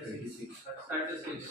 36.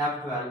F12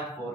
F4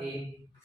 A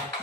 X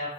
F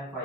F5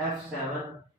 F7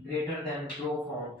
greater than grow font.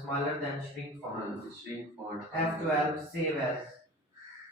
smaller than shrink font. shrink font. F12 save as.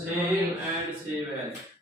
save and save as.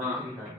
139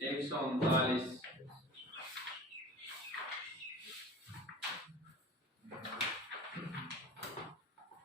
139.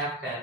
F10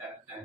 F10.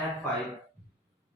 F5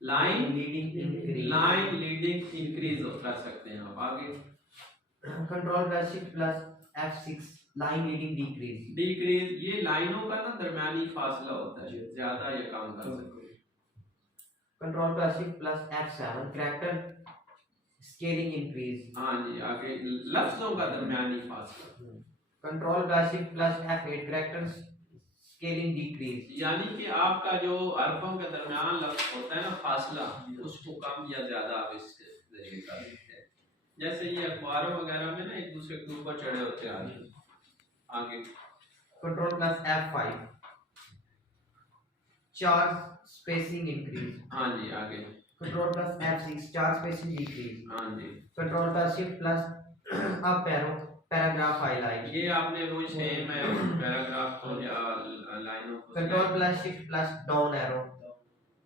line leading increase, line leading increase कर सकते हैं आप आगे। Control plus shift plus F6 line leading decrease, decrease, ये लाइनों का ना दरमियानी फासला होता है, ज्यादा ये काम कर सकते हैं। Control plus shift plus F7 character scaling increase, हाँ जी आगे लफ्जों का दरमियानी फासला, control plus shift plus F8 character scaling decrease, यानी कि आपका जो हरफों के दरमियान लफ्ज होता है ना फासला, उसको कम या ज्यादा आप इसके जरिए कर सकते हैं। जैसे ये अखबारों वगैरह में ना एक दूसरे के ऊपर चढ़े होते हैं आगे। Control plus F5 charge spacing increase, हाँ जी आगे। Control plus F6 charge spacing decrease, हाँ जी control plus shift plus up arrow paragraph highlight, ये आपने वो सेम है पैराग्राफ को या लाइनों को control plus shift plus down arrow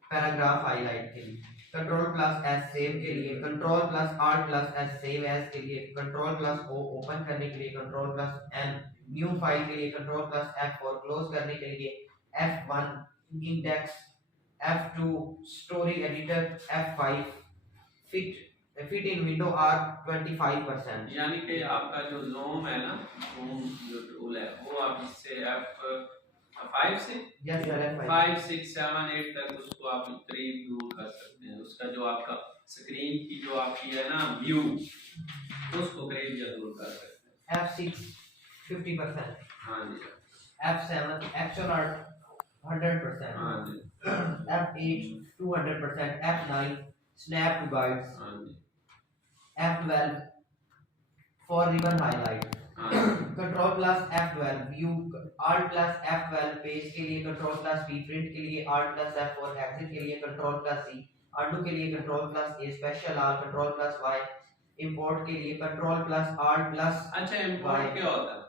paragraph highlight के लिए, कंट्रोल प्लस एस सेव के लिए, control plus alt plus S save as के लिए, कंट्रोल प्लस ओ ओपन करने के लिए, control plus N new file के लिए, कंट्रोल प्लस F4 क्लोज करने के लिए, F1 index, F2 story editor, F5 fit in window or 25%, यानी कि आपका जो ज़ूम है ना, ज़ूम जो टूल है वो आप इससे F5 से यस सर F5 5 6 7 8 तक उसको आप करीब दूर कर सकते हैं। उसका जो आपका स्क्रीन की जो आपकी है ना व्यू, उसको करीब या दूर कर सकते हैं। F6 50%, हाँ जी F7 एक्चुअल आर्ट 100%, हाँ जी F8 200%, F9 snap to guides, हाँ जी F12 for ribbon highlight, हाँ जी control plus F12 view, Alt plus F12 page के लिए, कंट्रोल प्लस V प्रिंट के लिए, Alt प्लस F4 एग्जिट के लिए, कंट्रोल प्लस C अनडू के लिए, control plus A special all, control plus Y import के लिए, कंट्रोल प्लस Alt प्लस अच्छा इंपोर्ट क्या होता है?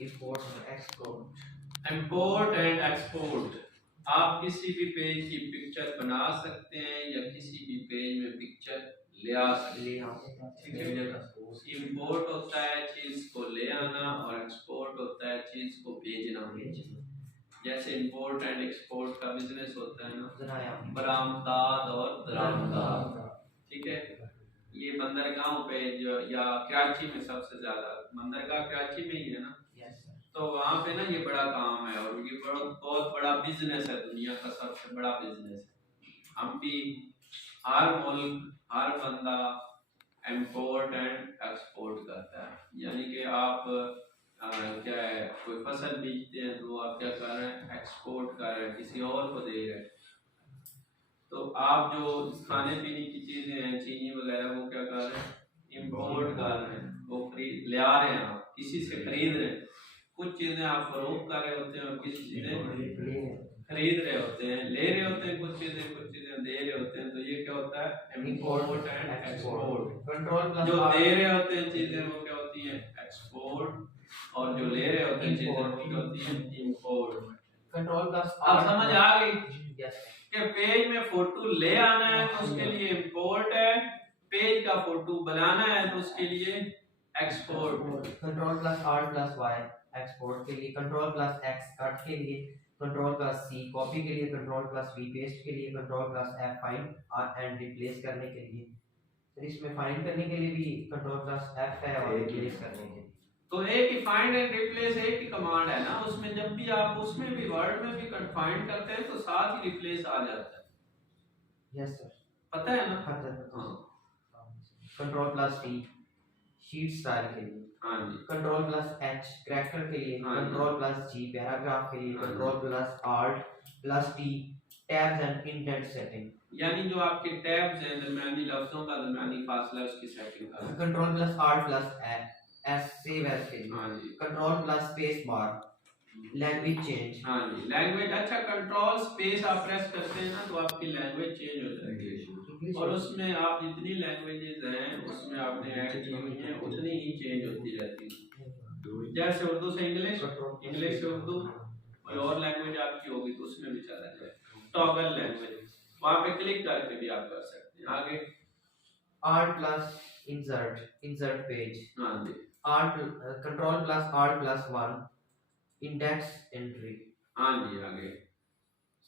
Import export, import and export, आप किसी भी पेज की पिक्चर बना सकते हैं या किसी भी पेज में पिक्चर ले आ सकते हैं। ठीक है, इंपोर्ट होता है चीज को ले आना और एक्सपोर्ट होता है चीज को भेजना। जैसे इंपोर्ट एंड एक्सपोर्ट का बिजनेस होता है ना, बरामदात और दरामदात, ठीक है। ये बंदरगाहों पे जो या कराची में सबसे ज्यादा बंदरगाह कराची में ही है ना, तो वहाँ पे ना ये बड़ा काम है और ये बहुत बड़ा बिजनेस है, दुनिया का सबसे बड़ा बिजनेस है। हम भी हर मुल्क हर बंदा इंपोर्ट एंड एक्सपोर्ट करता है, यानी कि आप क्या है कोई फसल बेचते हैं तो आप क्या कर रहे हैं, एक्सपोर्ट कर रहे हैं, किसी और को दे रहे हैं। तो आप जो खाने पीने की चीजें हैं चीनी वगैरह वो क्या कर रहे हैं, इंपोर्ट कर रहे हैं, वो खरीद ले आ रहे हैं, आप किसी से खरीद रहे हैं। कुछ चीजें आप फरोख्त कर रहे होते हैं और किसी चीजें खरीद रहे होते हैं, ले रहे होते हैं, कुछ चीजें दे रहे होते हैं। तो ये क्या होता है, import and export. Control plus जो दे रहे होते हैं चीजें वो क्या होती हैं, एक्सपोर्ट, और जो ले रहे होते हैं चीजें वो क्या होती हैं, इंपोर्ट। कंट्रोल प्लस अब समझ आ गई यस कि पेज में फोटो ले आना है तो उसके लिए इंपोर्ट है, पेज का फोटो बनाना है तो उसके लिए export. Control plus R plus Y export के लिए, कंट्रोल प्लस एक्स कट के लिए, कंट्रोल प्लस सी कॉपी के लिए, कंट्रोल प्लस वी पेस्ट के लिए, control plus F find and replace करने के लिए। फिर इसमें फाइंड करने के लिए भी कंट्रोल प्लस एफ है और रिप्लेस करने के लिए तो एक ही फाइंड एंड रिप्लेस एक ही कमांड है ना, उसमें जब भी आप उसमें भी वर्ड में भी फाइंड करते हैं तो साथ ही रिप्लेस आ जाता है। यस सर, पता है ना? हाँ। Control plus T sheet style के लिए, हाँ जी। कंट्रोल प्लस एच कैरेक्टर के लिए, हाँ जी। कंट्रोल प्लस जी पैराग्राफ के लिए, हाँ जी। Control plus alt plus T tabs and indent setting, यानी जो आपके टैब्स हैं दरमियानी लफ्जों का दरमियानी फासला उसकी सेटिंग का। Control plus alt plus S save as के लिए, हाँ जी। Control plus space bar language change, हाँ जी लैंग्वेज, अच्छा कंट्रोल स्पेस आप प्रेस करते हैं ना तो आपकी लैंग्वेज चेंज हो जाती है और उसमें आप जितनी लैंग्वेजेस हैं उसमें आपने ऐड की हुई हैं उतनी ही चेंज होती रहती है। जैसे उर्दू से इंग्लिश, इंग्लिश से उर्दू, कोई और लैंग्वेज आपकी होगी तो उसमें भी चला जाए। टॉगल लैंग्वेज, वहाँ पे क्लिक करके भी आप कर सकते हैं। आगे आल्ट प्लस इंसर्ट पेज, हाँ जी। Alt control plus alt plus 1 index entry, हाँ जी। आगे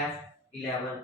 F11